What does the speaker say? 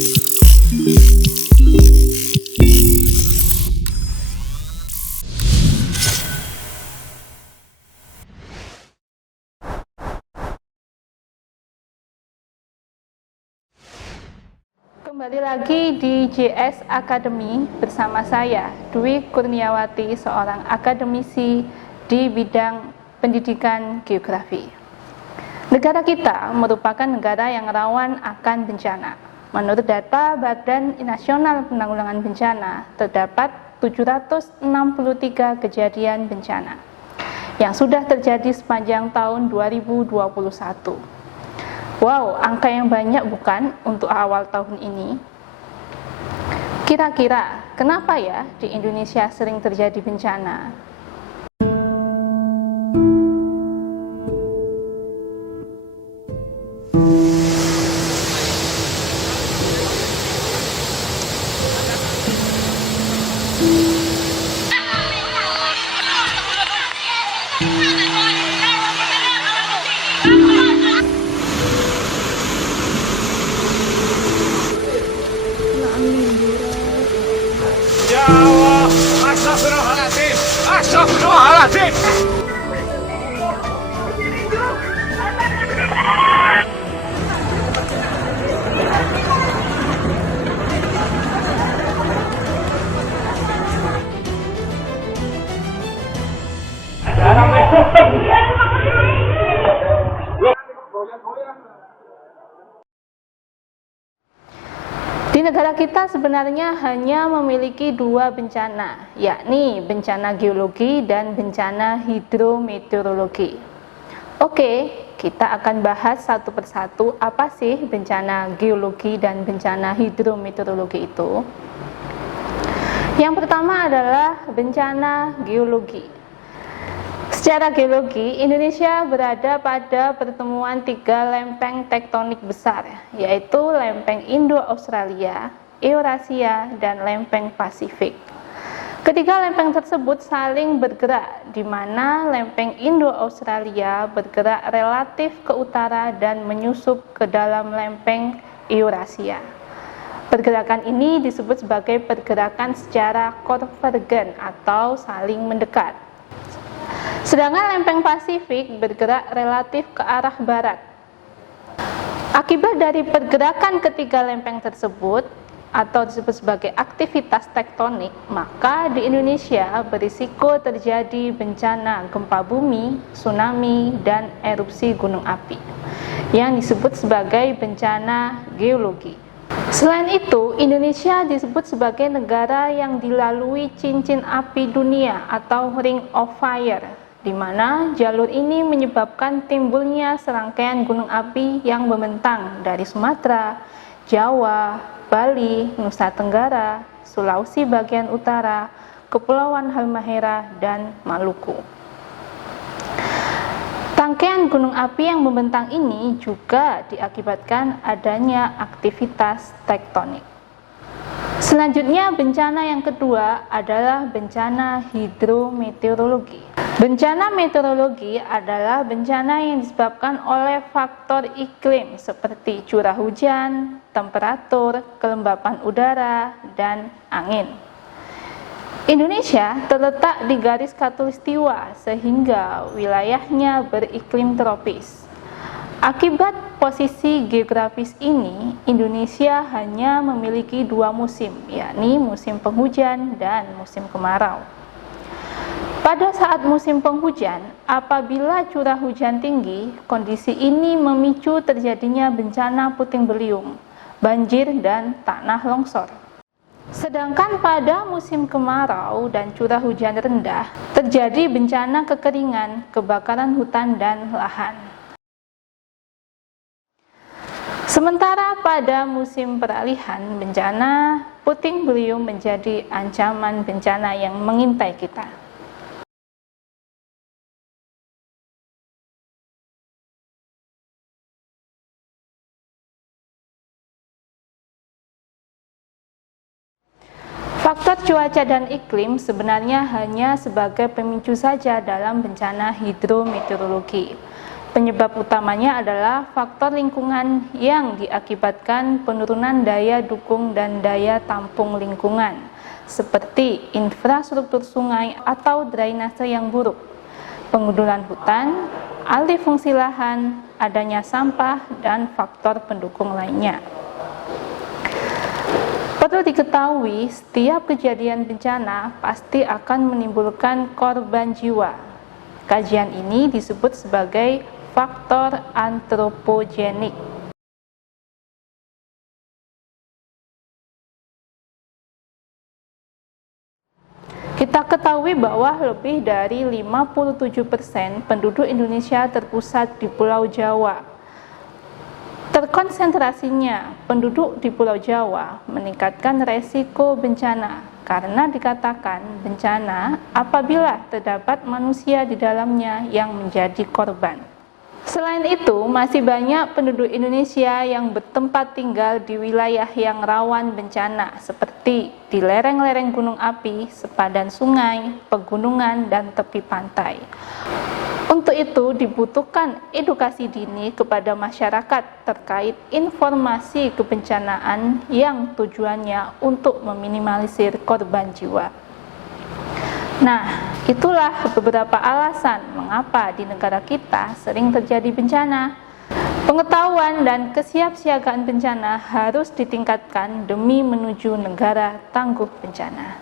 Kembali lagi di JS Academy bersama saya, Dwi Kurniawati, seorang akademisi di bidang pendidikan geografi. Negara kita merupakan negara yang rawan akan bencana. Menurut data Badan Nasional Penanggulangan Bencana, terdapat 763 kejadian bencana yang sudah terjadi sepanjang tahun 2021. Wow, angka yang banyak bukan untuk awal tahun ini? Kira-kira kenapa ya di Indonesia sering terjadi bencana? Ya Allah, astagfirullahaladzim, astagfirullahaladzim. Di negara kita sebenarnya hanya memiliki dua bencana, yakni bencana geologi dan bencana hidrometeorologi. Oke, kita akan bahas satu persatu apa sih bencana geologi dan bencana hidrometeorologi itu. Yang pertama adalah bencana geologi. Secara geologi, Indonesia berada pada pertemuan tiga lempeng tektonik besar, yaitu lempeng Indo-Australia, Eurasia, dan lempeng Pasifik. Ketiga lempeng tersebut saling bergerak, di mana lempeng Indo-Australia bergerak relatif ke utara dan menyusup ke dalam lempeng Eurasia. Pergerakan ini disebut sebagai pergerakan secara konvergen atau saling mendekat. Sedangkan lempeng Pasifik bergerak relatif ke arah barat. Akibat dari pergerakan ketiga lempeng tersebut, atau disebut sebagai aktivitas tektonik, maka di Indonesia berisiko terjadi bencana gempa bumi, tsunami, dan erupsi gunung api, yang disebut sebagai bencana geologi. Selain itu, Indonesia disebut sebagai negara yang dilalui cincin api dunia atau Ring of Fire, di mana jalur ini menyebabkan timbulnya serangkaian gunung api yang membentang dari Sumatera, Jawa, Bali, Nusa Tenggara, Sulawesi bagian utara, Kepulauan Halmahera, dan Maluku. Rangkaian gunung api yang membentang ini juga diakibatkan adanya aktivitas tektonik. Selanjutnya, bencana yang kedua adalah bencana hidrometeorologi. Bencana meteorologi adalah bencana yang disebabkan oleh faktor iklim seperti curah hujan, temperatur, kelembapan udara, dan angin. Indonesia terletak di garis khatulistiwa sehingga wilayahnya beriklim tropis. Akibat posisi geografis ini, Indonesia hanya memiliki dua musim, yakni musim penghujan dan musim kemarau. Pada saat musim penghujan, apabila curah hujan tinggi, kondisi ini memicu terjadinya bencana puting beliung, banjir, dan tanah longsor. Sedangkan pada musim kemarau dan curah hujan rendah, terjadi bencana kekeringan, kebakaran hutan, dan lahan. Sementara pada musim peralihan, bencana puting beliung menjadi ancaman bencana yang mengintai kita. Faktor cuaca dan iklim sebenarnya hanya sebagai pemicu saja dalam bencana hidrometeorologi. Penyebab utamanya adalah faktor lingkungan yang diakibatkan penurunan daya dukung dan daya tampung lingkungan, seperti infrastruktur sungai atau drainase yang buruk, pengundulan hutan, alih fungsi lahan, adanya sampah, dan faktor pendukung lainnya. Perlu diketahui, setiap kejadian bencana pasti akan menimbulkan korban jiwa. Kajian ini disebut sebagai faktor antropogenik. Kita ketahui bahwa lebih dari 57% penduduk Indonesia terpusat di Pulau Jawa. Terkonsentrasinya penduduk di Pulau Jawa meningkatkan resiko bencana karena dikatakan bencana apabila terdapat manusia di dalamnya yang menjadi korban. Selain itu, masih banyak penduduk Indonesia yang bertempat tinggal di wilayah yang rawan bencana, seperti di lereng-lereng gunung api, sepadan sungai, pegunungan, dan tepi pantai. Untuk itu, dibutuhkan edukasi dini kepada masyarakat terkait informasi kebencanaan yang tujuannya untuk meminimalisir korban jiwa. Nah, itulah beberapa alasan mengapa di negara kita sering terjadi bencana. Pengetahuan dan kesiapsiagaan bencana harus ditingkatkan demi menuju negara tangguh bencana.